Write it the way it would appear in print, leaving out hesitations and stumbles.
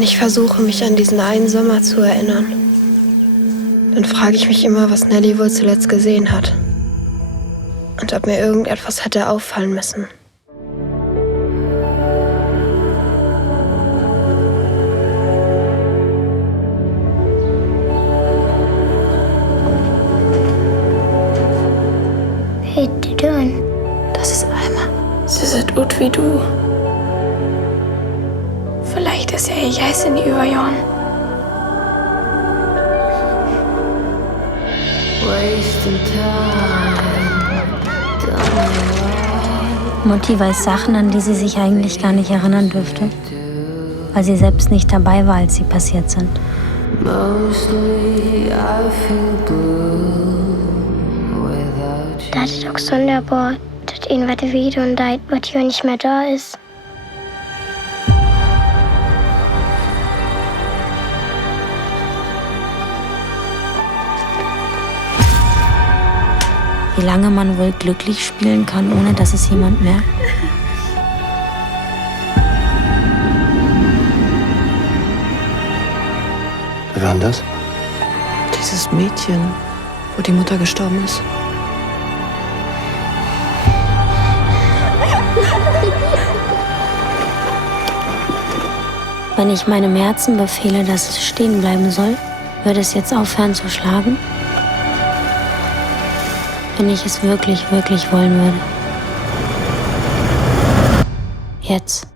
Wenn ich versuche, mich an diesen einen Sommer zu erinnern, dann frage ich mich immer, was Nelly wohl zuletzt gesehen hat. Und ob mir irgendetwas hätte auffallen müssen. Hey, what you doing? Das ist Alma. Sie sieht gut wie du. Vielleicht ist jeg sin über Jan. Mutti weiß Sachen, an die sie sich eigentlich gar nicht erinnern dürfte, weil sie selbst nicht dabei war, als sie passiert sind. Dat is ook sonderbaar dat een wat weer ontdekt wat hier nicht mehr da ist. Wie lange man wohl glücklich spielen kann, ohne dass es jemand merkt? Wer war denn das? Dieses Mädchen, wo die Mutter gestorben ist. Wenn ich meinem Herzen befehle, dass es stehen bleiben soll, würde es jetzt aufhören zu schlagen? Wenn ich es wirklich, wirklich wollen würde. Jetzt.